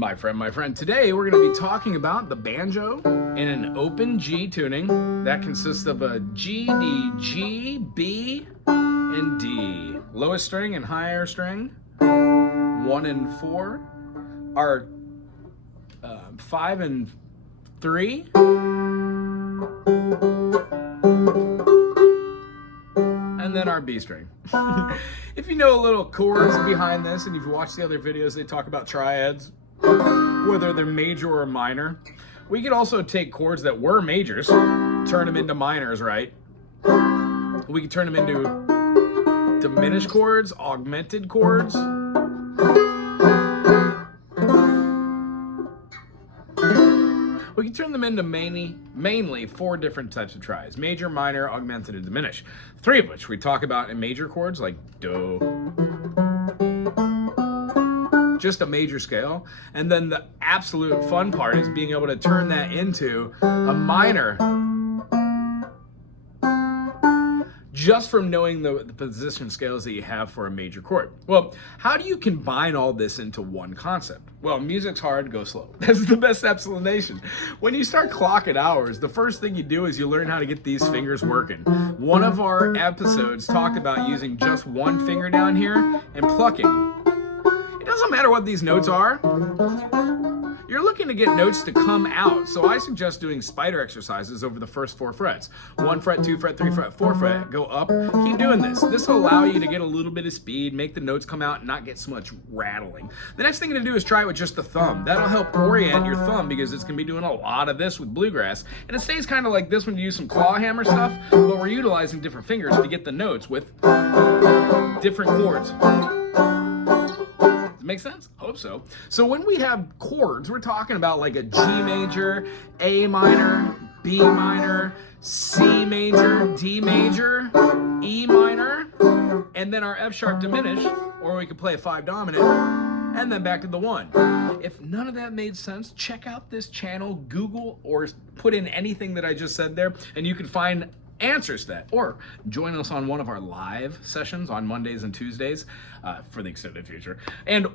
My friend, today we're going to be talking about the banjo in an open G tuning that consists of a G, D, G, B, and D. Lowest string and higher string, 1 and 4, are 5 and 3, and then our B string. If you know a little chords behind this, and if you watch the other videos, they talk about triads, whether they're major or minor. We could also take chords that were majors, turn them into minors, right? We could turn them into diminished chords, augmented chords. We can turn them into mainly 4 different types of tries: major, minor, augmented, and diminished. 3 of which we talk about in major chords like Do, just a major scale. And then the absolute fun part is being able to turn that into a minor just from knowing the position scales that you have for a major chord. Well, how do you combine all this into one concept? Well, music's hard, go slow. That's the best explanation. When you start clocking hours, the first thing you do is you learn how to get these fingers working. One of our episodes talked about using just one finger down here and plucking. It doesn't matter what these notes are. You're looking to get notes to come out, so I suggest doing spider exercises over the first 4 frets. 1 fret, 2 fret, 3 fret, 4 fret, go up. Keep doing this. This will allow you to get a little bit of speed, make the notes come out, and not get so much rattling. The next thing to do is try it with just the thumb. That'll help orient your thumb because it's going to be doing a lot of this with bluegrass. And it stays kind of like this when you use some claw hammer stuff, but we're utilizing different fingers to get the notes with different chords. Make sense? Hope so. So when we have chords, we're talking about like a G major, A minor, B minor, C major, D major, E minor, and then our F sharp diminished, or we could play a 5 dominant, and then back to the 1. If none of that made sense, check out this channel, Google, or put in anything that I just said there, and you can find answers to that, or join us on one of our live sessions on Mondays and Tuesdays for the extended future, and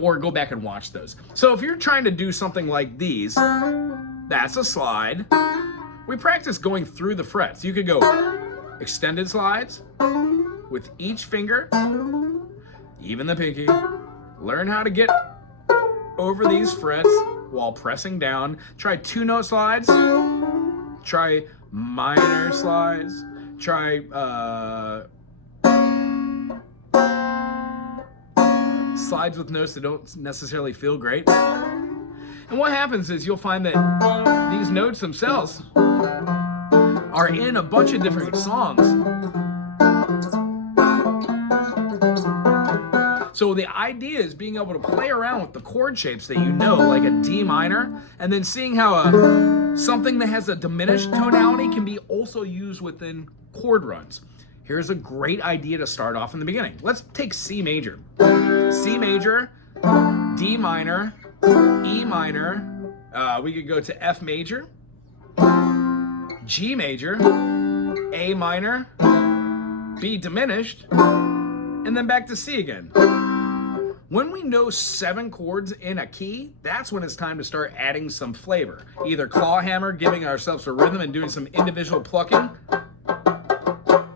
or go back and watch those. So if you're trying to do something like these, that's a slide. We practice going through the frets. You could go extended slides with each finger, even the pinky. Learn how to get over these frets while pressing down. Try 2-note slides. Try minor slides, try slides with notes that don't necessarily feel great. And what happens is you'll find that these notes themselves are in a bunch of different songs. So the idea is being able to play around with the chord shapes that you know, like a D minor, and then seeing how something that has a diminished tonality can be also used within chord runs. Here's a great idea to start off in the beginning. Let's take C major. C major, D minor, E minor, we could go to F major, G major, A minor, B diminished, and then back to C again. When we know 7 chords in a key, that's when it's time to start adding some flavor. Either claw hammer, giving ourselves a rhythm and doing some individual plucking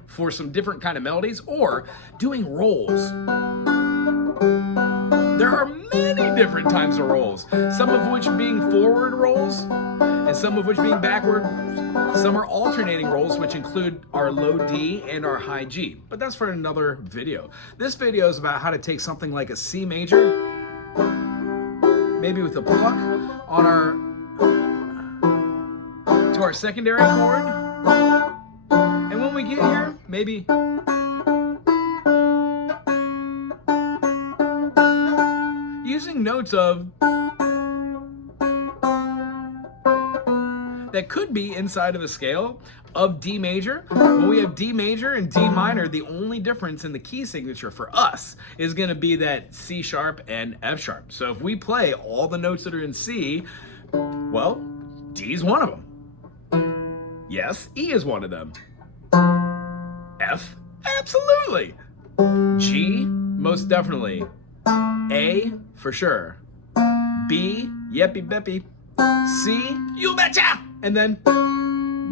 for some different kind of melodies, or doing rolls. There are many different types of rolls, some of which being forward rolls, and some of which being backward. Some are alternating rolls, which include our low D and our high G. But that's for another video. This video is about how to take something like a C major, maybe with a pluck on to our secondary chord. And when we get here, maybe using notes of that could be inside of a scale of D major. When we have D major and D minor, the only difference in the key signature for us is going to be that C sharp and F sharp. So if we play all the notes that are in C, well, D is one of them. Yes, E is one of them. F, absolutely. G, most definitely. A, for sure. B, yeppy beppy. C, you betcha! And then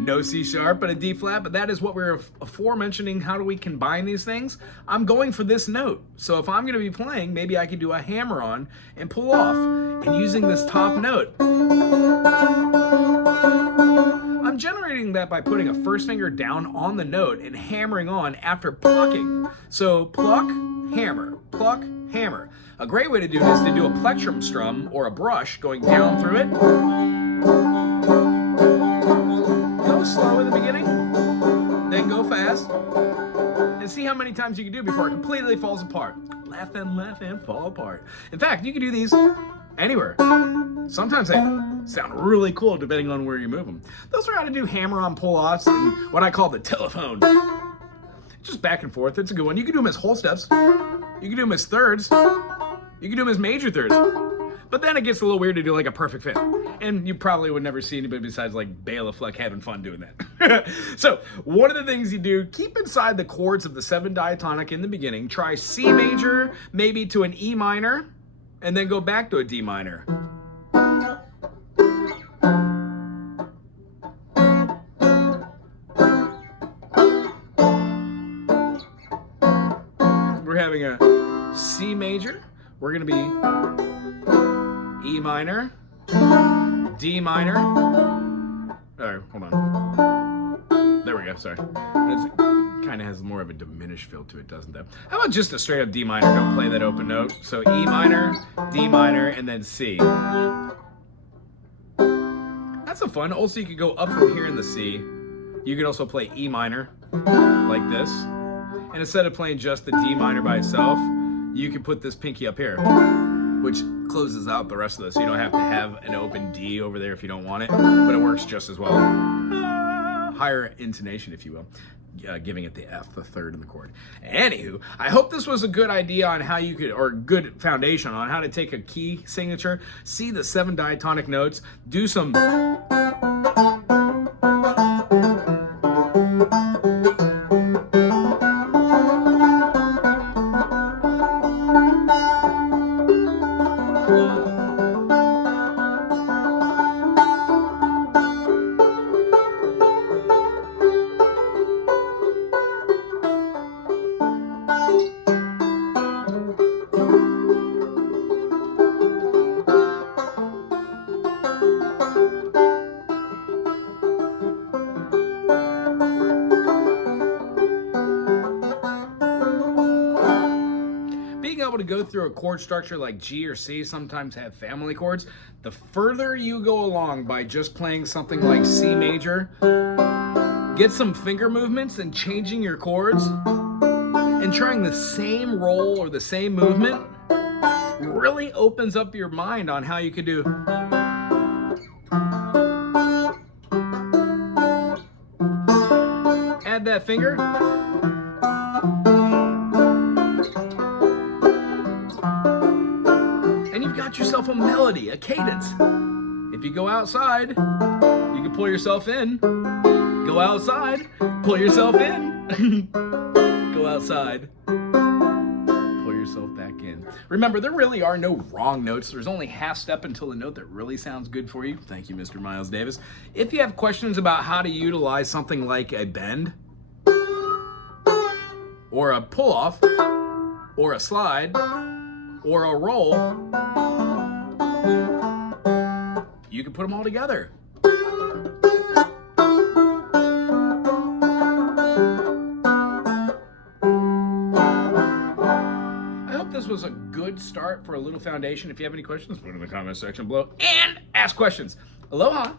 no C sharp, but a D flat, but that is what we're aforementioning. How do we combine these things? I'm going for this note. So if I'm gonna be playing, maybe I could do a hammer on and pull off, and using this top note. I'm generating that by putting a first finger down on the note and hammering on after plucking. So pluck, hammer, pluck, hammer. A great way to do it is to do a plectrum strum or a brush going down through it. Go slow in the beginning, then go fast, and see how many times you can do before it completely falls apart. Laugh and fall apart. In fact, you can do these anywhere. Sometimes they sound really cool depending on where you move them. Those are how to do hammer-on pull-offs and what I call the telephone. Just back and forth. It's a good one. You can do them as whole steps. You can do them as thirds. You can do them as major thirds. But then it gets a little weird to do like a perfect fit. And you probably would never see anybody besides like Bela Fleck having fun doing that. So one of the things you do, keep inside the chords of the 7 diatonic in the beginning. Try C major, maybe to an E minor, and then go back to a D minor. We're having a C major. We're gonna be E minor, D minor. Alright, hold on. There we go, sorry. It kind of has more of a diminished feel to it, doesn't it? How about just a straight up D minor? Don't play that open note. So E minor, D minor, and then C. That's a fun. Also, you could go up from here in the C. You could also play E minor, like this. And instead of playing just the D minor by itself, you can put this pinky up here, which closes out the rest of this. So you don't have to have an open D over there if you don't want it, but it works just as well. Higher intonation, if you will. Giving it the F, the third in the chord. Anywho, I hope this was a good idea on how you could, or good foundation on how to take a key signature, see the 7 diatonic notes, do some able to go through a chord structure like G or C, sometimes have family chords. The further you go along by just playing something like C major, get some finger movements and changing your chords and trying the same roll or the same movement really opens up your mind on how you could do. Add that finger. Yourself a melody, a cadence. If you go outside, you can pull yourself in. Go outside, pull yourself in. Go outside, pull yourself back in. Remember, there really are no wrong notes. There's only half step until the note that really sounds good for you. Thank you, Mr. Miles Davis. If you have questions about how to utilize something like a bend, or a pull off, or a slide, or a roll, you can put them all together. I hope this was a good start for a little foundation. If you have any questions, put them in the comment section below and ask questions. Aloha.